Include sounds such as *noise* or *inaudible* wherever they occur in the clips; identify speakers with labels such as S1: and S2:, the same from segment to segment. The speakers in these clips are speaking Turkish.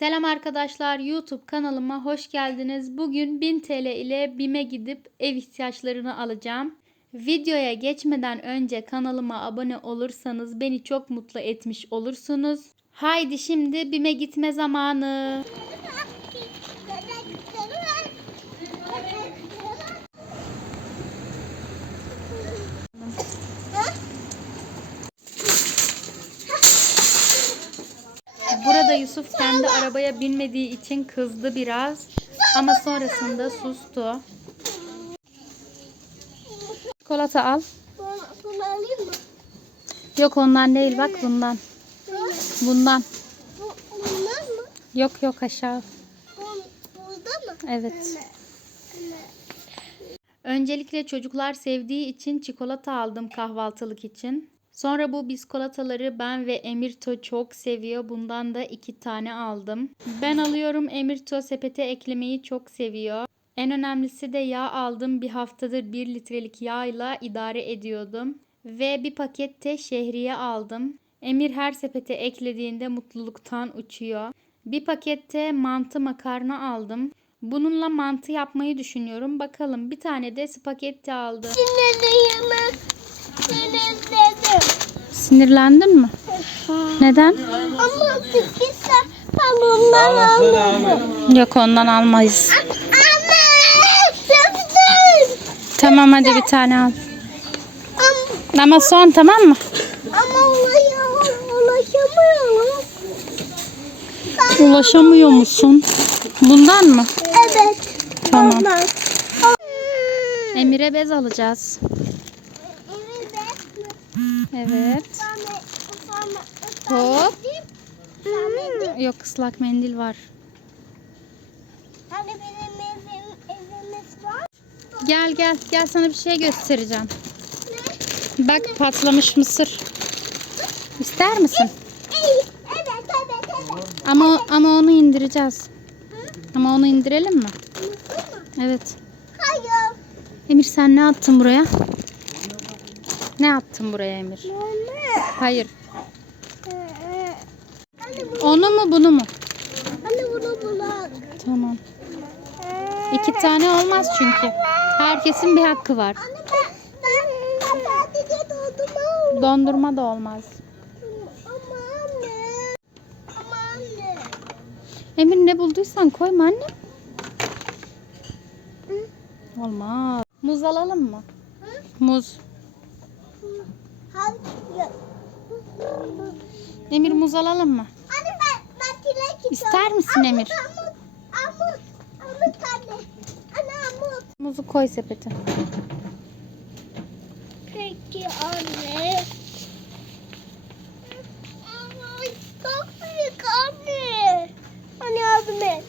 S1: Selam arkadaşlar YouTube kanalıma hoş geldiniz. Bugün 1000 TL ile BİM'e gidip ev ihtiyaçlarını alacağım. Videoya geçmeden önce kanalıma abone olursanız beni çok mutlu etmiş olursunuz. Haydi şimdi BİM'e gitme zamanı. Burada Yusuf kendi arabaya binmediği için kızdı biraz. Ama sonrasında sustu. Çikolata al.
S2: Bunu, alayım mı?
S1: Yok ondan değil bak bundan.
S2: Bu,
S1: Bundan.
S2: bu, bundan mı?
S1: Yok yok aşağı.
S2: Bu, burada mı?
S1: Evet.
S2: Anne. Anne.
S1: Öncelikle çocuklar sevdiği için çikolata aldım kahvaltılık için. Sonra bu biskolataları ben ve Emirto çok seviyor. Bundan da iki tane aldım. Ben alıyorum Emirto sepete eklemeyi çok seviyor. En önemlisi de yağ aldım. Bir haftadır 1 litrelik yağla idare ediyordum. Ve bir paket de şehriye aldım. Emir her sepete eklediğinde mutluluktan uçuyor. Bir pakette mantı makarna aldım. Bununla mantı yapmayı düşünüyorum. Bakalım bir tane de spagetti aldı.
S2: Sinirliyim. Sinirledim.
S1: Sinirlendin mi? Neden?
S2: Ama fikirse ben bundan almadım.
S1: Yok ondan almayız.
S2: Anne! Sevdim.
S1: Tamam hadi bir tane al.
S2: Ama,
S1: Ama son tamam mı?
S2: ama ulaşamıyorum. Ulaşamıyorum.
S1: Ulaşamıyor musun? Bundan mı?
S2: Evet.
S1: Tamam.
S2: Ondan.
S1: Emir'e bez alacağız. Evet. Hop. Yok ıslak mendil var.
S2: Hani benim evim, evimiz var.
S1: Gel gel gel sana bir şey göstereceğim. Bak patlamış mısır. İster misin?
S2: Evet, evet, evet.
S1: Ama ama onu indireceğiz. Ama onu indirelim mi?
S2: Mutlu mu?
S1: Evet.
S2: Hayır.
S1: Emir sen ne attın buraya? Ne attın buraya Emir?
S2: Anne.
S1: Hayır.
S2: Anne,
S1: Onu mu bunu mu?
S2: anne bunu bulan.
S1: Tamam. İki tane olmaz çünkü. Herkesin bir hakkı var.
S2: Anne ben, ben, ben dondurma.
S1: Dondurma da olmaz.
S2: Ama anne. Ama anne.
S1: Emir ne bulduysan koyma anne. Olmaz. Muz alalım mı? Muz.
S2: Hayır.
S1: Emir muz alalım mı?
S2: Anne ben, ben çilek istiyorum.
S1: İster misin Emir?
S2: Amut, amut, amut anne. Anne amut.
S1: Muzu koy sepete.
S2: Peki anne. Ama çok büyük anne. Anne yardım et.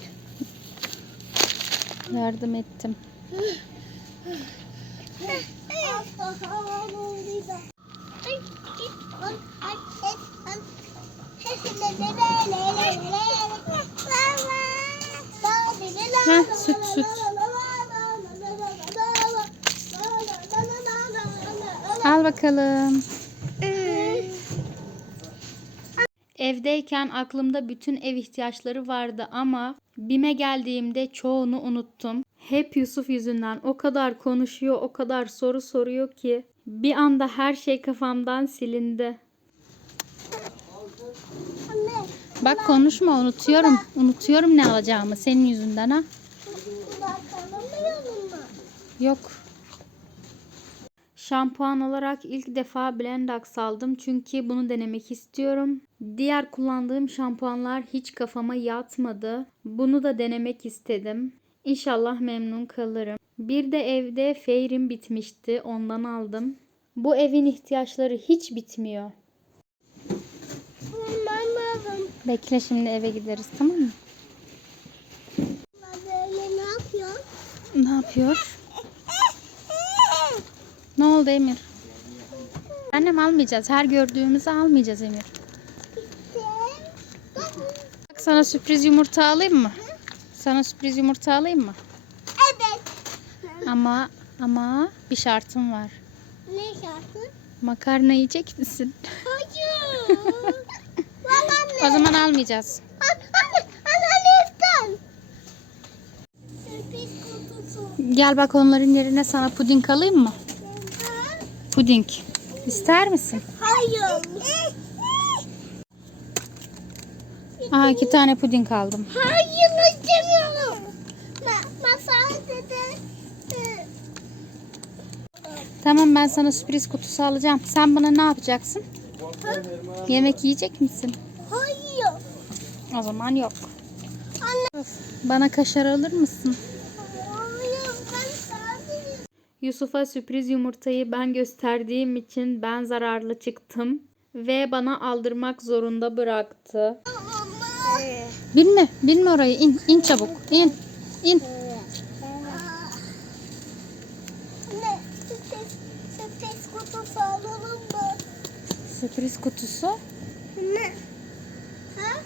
S1: Yardım ettim. Heh, süt, süt. Al bakalım. Evdeyken aklımda bütün ev ihtiyaçları vardı ama BİM'e geldiğimde çoğunu unuttum. Hep Yusuf yüzünden o kadar konuşuyor, o kadar soru soruyor ki bir anda her şey kafamdan silindi. Bak konuşma unutuyorum. Unutuyorum ne alacağımı senin yüzünden ha. Yok. Şampuan olarak ilk defa Blendax aldım çünkü bunu denemek istiyorum. Diğer kullandığım şampuanlar hiç kafama yatmadı. Bunu da denemek istedim. İnşallah memnun kalırım. Bir de evde feyrim bitmişti. Ondan aldım. Bu evin ihtiyaçları hiç bitmiyor.
S2: Lazım.
S1: Bekle şimdi eve gideriz tamam mı?
S2: Böyle ne yapıyor?
S1: Ne yapıyor? Ne oldu Emir? Annem almayacağız. Her gördüğümüzü almayacağız Emir. Bak sana sürpriz yumurta alayım mı? Sana sürpriz yumurta alayım mı?
S2: Evet.
S1: Ama ama bir şartım var.
S2: Ne şarkı?
S1: Makarna yiyecek misin?
S2: Hayır. *laughs* Vallahi
S1: O zaman almayacağız.
S2: Al, al, al Alev'den. Köpek.
S1: Gel bak onların yerine sana puding alayım mı? Ha? Puding. İster misin?
S2: Hayır.
S1: Aa iki tane puding aldım.
S2: Hayır istemiyorum.
S1: Tamam ben sana sürpriz kutusu alacağım. Sen bana ne yapacaksın?
S2: Ha?
S1: Yemek yiyecek misin?
S2: Hayır.
S1: O zaman yok.
S2: Anne.
S1: Bana kaşar alır mısın?
S2: Hayır ben sadece.
S1: Yusuf'a sürpriz yumurtayı ben gösterdiğim için ben zararlı çıktım ve bana aldırmak zorunda bıraktı. Binme, binme oraya. İn, in çabuk. İn, in.
S2: Anne sürpriz, sürpriz kutusu alalım mı?
S1: Sürpriz kutusu.
S2: Anne. Ha?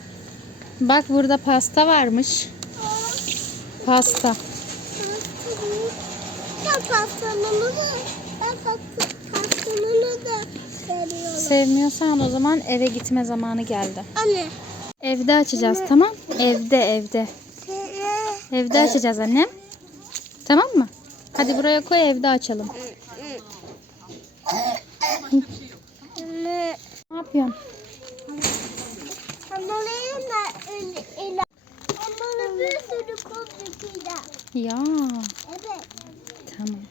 S1: Bak burada pasta varmış. Pasta.
S2: Ben pastanını da ben pasta- pastanını da seviyorum.
S1: Sevmiyorsan o zaman eve gitme zamanı geldi.
S2: Anne.
S1: Evde açacağız tamam? Evde evde. Evde açacağız annem. Tamam mı? Hadi buraya koy evde açalım. Ne yapıyorsun?
S2: Kutusu
S1: Ya
S2: Evet.
S1: tamam.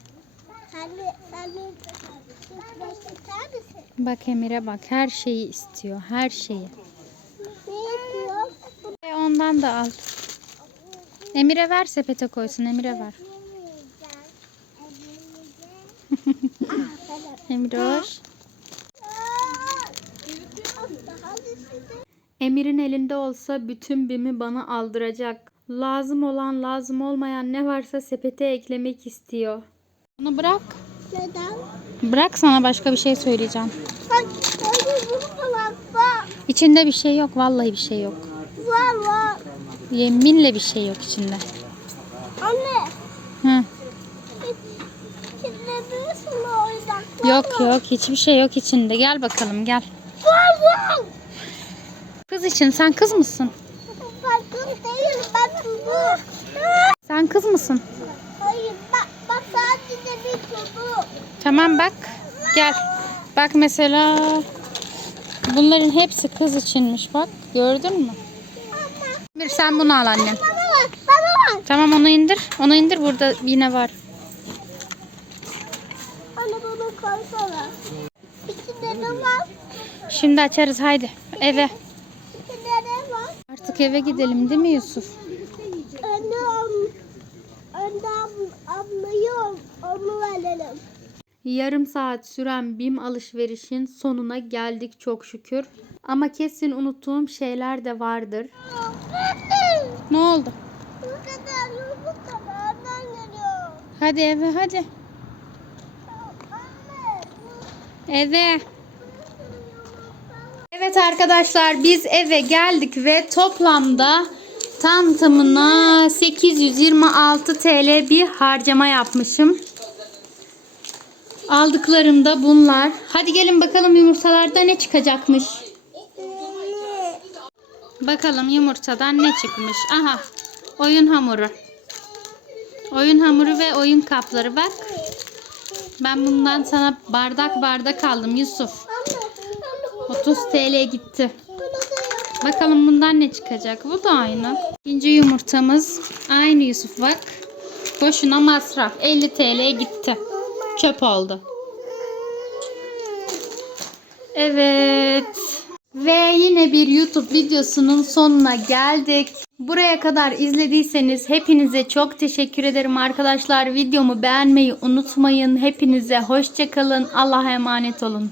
S1: Bak Emir'e bak her şeyi istiyor her şeyi.
S2: Ne
S1: ondan da al. Emir'e ver sepete koysun Emir'e ver. *laughs* Emir. Emir'in elinde olsa bütün bimi bana aldıracak. Lazım olan lazım olmayan ne varsa sepete eklemek istiyor. Bunu bırak.
S2: Neden?
S1: Bırak sana başka bir şey söyleyeceğim.
S2: Bak, bak.
S1: İçinde bir şey yok. Vallahi bir şey yok.
S2: Var var.
S1: Yeminle bir şey yok içinde.
S2: Anne.
S1: Hı.
S2: Kitlebilirsin o yüzden.
S1: Yok yok hiçbir şey yok içinde. Gel bakalım gel. Kız için sen kız mısın?
S2: Ben.
S1: Sen kız mısın?
S2: Hayır bak, bak sadece bir tuzu.
S1: Tamam bak. Gel. Bak mesela bunların hepsi kız içinmiş bak. Gördün mü? Bir sen bunu al annem.
S2: Bana bak bana bak.
S1: Tamam onu indir. Onu indir burada yine var.
S2: Anne bunu koysana. Var?
S1: Şimdi açarız haydi eve.
S2: Var?
S1: Artık eve gidelim değil mi Yusuf?
S2: Anne am, anne ab, ablayı onu verelim.
S1: Yarım saat süren BİM alışverişin sonuna geldik çok şükür. Ama kesin unuttuğum şeyler de vardır. Ne oldu?
S2: Bu kadar bu kadar?
S1: Hadi eve hadi.
S2: Anne.
S1: Eve. Evet arkadaşlar biz eve geldik ve toplamda tam tamına 826 TL bir harcama yapmışım. Aldıklarım da bunlar. Hadi gelin bakalım yumurtalarda ne çıkacakmış. Bakalım yumurtadan ne çıkmış. Aha oyun hamuru. Oyun hamuru ve oyun kapları bak. Ben bundan sana bardak bardak aldım Yusuf.
S2: Anne. Anne.
S1: 30 TL gitti. Bakalım bundan ne çıkacak. Bu da aynı. İkinci yumurtamız aynı Yusuf bak. Boşuna masraf. 50 TL gitti. Çöp oldu. Evet. Ve yine bir YouTube videosunun sonuna geldik. Buraya kadar izlediyseniz hepinize çok teşekkür ederim arkadaşlar. Videomu beğenmeyi unutmayın. Hepinize hoşçakalın. Allah'a emanet olun.